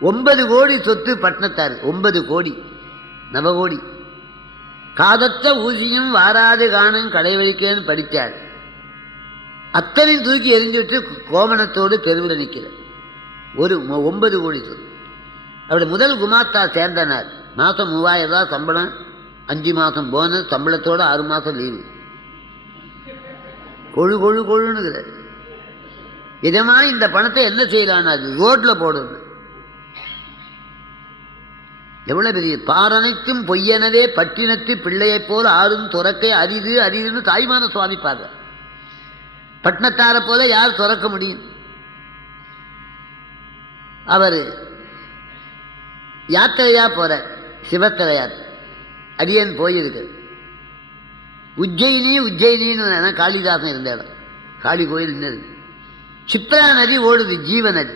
9 கோடி சொத்து பட்டினத்தார். 9 கோடி நவகோடி. காதத்த ஊசியும் வாராது காணும் கடைவழிக்கேன்னு படித்தார். அத்தனையும் தூக்கி எரிஞ்சுட்டு கோமணத்தோடு தெருவில் நிற்கிறார். ஒரு 9 கோடி சொத்து. அவருடைய முதல் குமாத்தா சேர்ந்தனார். மாதம் 3000 ரூபாய் சம்பளம், 5 மாதம் போனஸ், சம்பளத்தோடு 6 மாதம் லீவு. கொழு கொழு கொழுன்னு இதமா இந்த பணத்தை என்ன செய்யலான்னு அது ரோட்ல போடுறது. எவ்வளவு பெரிய பாரனைத்தும் பொய்யனவே பட்டினத்து பிள்ளையைப் போல ஆறும் துறக்கை அரிது அரிதுன்னு தாய்மான சுவாமி பாரு. பட்டினத்தார போல யார் துறக்க முடியும்? அவர் யாத்திரையா போற சிவத்தலையார் அடியன் போயிருக்கு. உஜ்ஜயினின்னு காளிதாசன் இருந்த இடம். காளி கோயில் இன்னது. சித்ரா நதி ஓடுது, ஜீவ நதி.